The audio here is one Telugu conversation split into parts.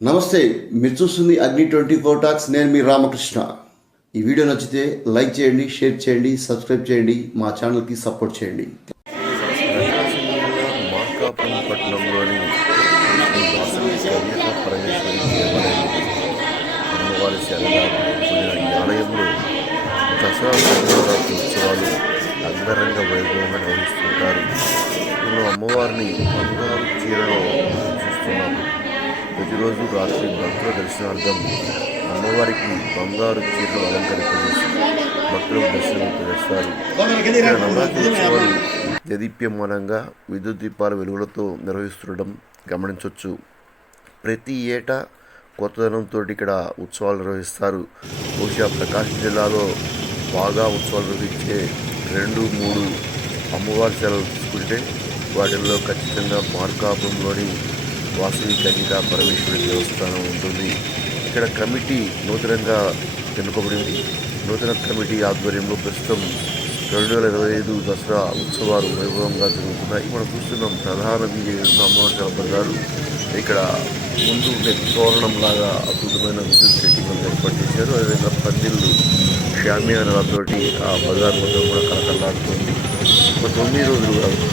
నమస్తే మీరు చూస్తుంది అగ్ని ట్వంటీ ఫోర్ టాక్స్ నేను మీ రామకృష్ణ. ఈ వీడియో నచ్చితే లైక్ చేయండి షేర్ చేయండి సబ్స్క్రైబ్ చేయండి మా ఛానల్కి సపోర్ట్ చేయండి. మార్కాపురం పట్టణంలోని అమ్మవారి ఆలయంలో దసరా శరణారాత్రి ఉత్సవాలు అంగరంగ వైభవంగా నిర్వహిస్తుంటారు అమ్మవారిని ఈరోజు రాత్రి భక్తుల దర్శనార్థం అమ్మవారికి బంగారు చీరలు అలంకరింపజేసి భక్తులకు దర్శనం చేస్తారు. ఇక్కడ నవరాత్రి విద్యుత్ దీపాల వెలుగులతో నిర్వహిస్తుండడం గమనించవచ్చు. ప్రతి ఏటా కొత్తదనంతో ఇక్కడ ఉత్సవాలు నిర్వహిస్తారు. బహుశా ప్రకాశం జిల్లాలో బాగా ఉత్సవాలు నిర్వహించే రెండు మూడు అమ్మవారి సెలవు తీసుకుంటే వాటిల్లో ఖచ్చితంగా మార్కాపురంలోని వాసవి కన్యకా పరమేశ్వరి దేవస్థానం ఉంటుంది. ఇక్కడ కమిటీ నూతనంగా ఎన్నుకోబడింది. నూతన కమిటీ ఆధ్వర్యంలో ప్రస్తుతం రెండు వేల ఇరవై ఐదు దసరా ఉత్సవాలు వైభవంగా జరుగుతున్నాయి. మనం చూస్తున్నాం ప్రధాన వీధి అమ్మవారి గారు ఇక్కడ ముందు తోరణంలాగా తోరణం లాగా అద్భుతమైన విద్యుత్ సెట్టింగ్ ఏర్పాటు చేశారు. అదేవిధంగా పందిళ్ళు షామియానాలతోటి ఆ బజార్ మొత్తం కూడా కలకల్లాడుతుంది ఒక తొమ్మిది రోజులు కాదు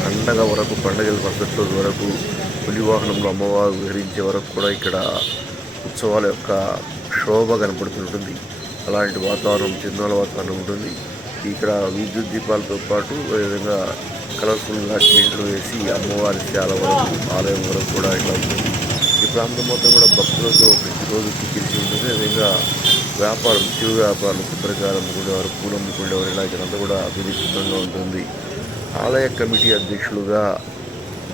పండగ వరకు పండగల మరుసటి రోజు వరకు పులివాహనంలో అమ్మవారు విహరించే వరకు కూడా ఇక్కడ ఉత్సవాల యొక్క శోభ కనపడుతుంటుంది. అలాంటి వాతావరణం చిన్నాల వాతావరణం ఉంటుంది. ఇక్కడ విద్యుత్ దీపాలతో పాటు విధంగా కలర్ఫుల్గా టెంట్లు వేసి అమ్మవారి శాల వరకు ఆలయం వరకు కూడా ఇట్లా ఉంటుంది. ఈ ప్రాంతం మొత్తం కూడా భక్తులతో ప్రతిరోజు చికిత్స ఉంటుంది. అదేవిధంగా వ్యాపారం చిరు వ్యాపారం కొబ్బరికాయలు అమ్ముకునేవారు పూలు అమ్ముకునేవారు ఇలా ఇక్కడంతా కూడా అభివృద్ధిగా ఉంటుంది. ఆలయ కమిటీ అధ్యక్షులుగా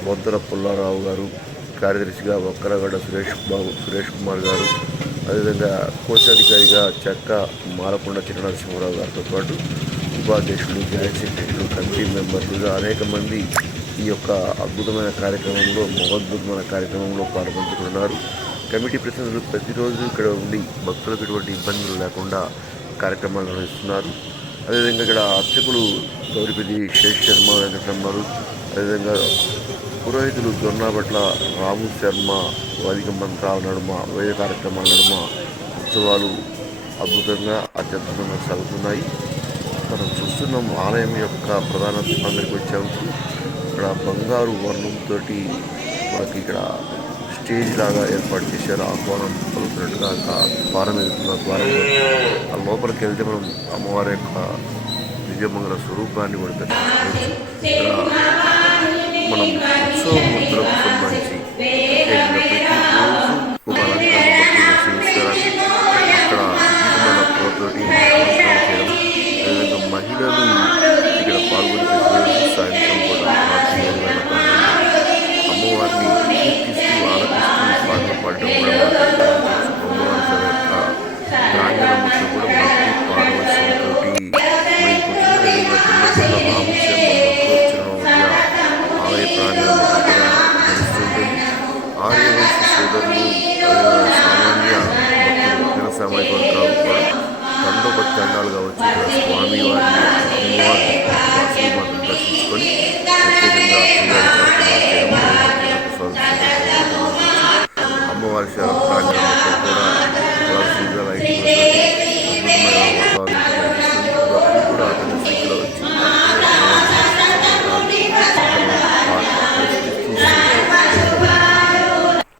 బొంతల పుల్లారావు గారు కార్యదర్శిగా ఒక్కరగడ్డ సురేష్ బాబు సురేష్ కుమార్ గారు అదేవిధంగా కోశాధికారిగా చెక్క మాలకొండ చిన్ననరసింహరావు గారితో పాటు ఉపాధ్యక్షులు జనరల్ సెక్రటరీలు కమిటీ మెంబర్లుగా అనేక మంది ఈ యొక్క అద్భుతమైన కార్యక్రమంలో మహోద్భుతమైన కార్యక్రమంలో పాల్పంచుకున్నారు కమిటీ ప్రతినిధులు ప్రతిరోజు ఇక్కడ ఉండి భక్తులకు ఎటువంటి ఇబ్బందులు లేకుండా కార్యక్రమాలు నిర్వహిస్తున్నారు. అదేవిధంగా ఇక్కడ అర్చకులు గౌరిపల్లి శేష్ శర్మ వెంకటరమణారు అదేవిధంగా పురోహితులు జొన్నబట్ల రాము శర్మ వైదిక మంత్రాల నడుమ వేద కార్యక్రమాల నడుమ ఉత్సవాలు అద్భుతంగా అత్యద్భుతంగా సాగుతున్నాయి. మనం చూస్తున్నాం ఆలయం యొక్క ప్రధాన అందరికి వచ్చాము ఇక్కడ బంగారు వర్ణంతో మనకి ఇక్కడ స్టేజ్ లాగా ఏర్పాటు చేశారు. ఆహ్వానం పలుకున్నట్టుగా ఇంకా ద్వారం ఎదుగుతున్న ద్వారం ఆ లోపలికి వెళ్తే మనం అమ్మవారి యొక్క విజయమంగళ స్వరూపాన్ని కూడా దర్శించుకోవచ్చు. ఇక్కడ మనం ఉత్సవ ముద్రకు సంబంధించి ప్రత్యేకంగా ప్రతిరోజు ఒక అలంకరణ భక్తులు దర్శిస్తారు అక్కడ అద్భుతమైన పూలతోటి అలంకరణ చేయడం అదేవిధంగా మహిళలు ఇక్కడ పాల్గొని ప్రతిరోజు సాయంత్రం కూడా రాత్రి ఏడు వేల ప్రాంతంలో అమ్మవారిని కీర్తిస్తూ ఆలపిస్తూ పాటలు పాడడం కూడా మనం గమనించవచ్చు. అమ్మవారి సేవ యొక్క ప్రాంగణం మొత్తం కూడా ఆర్యవైశ్య సోదరులు సామాన్య జన సామాజిక వర్గాలు కూడా వచ్చి స్వామి వారిని అమ్మవారిని దర్శించుకొని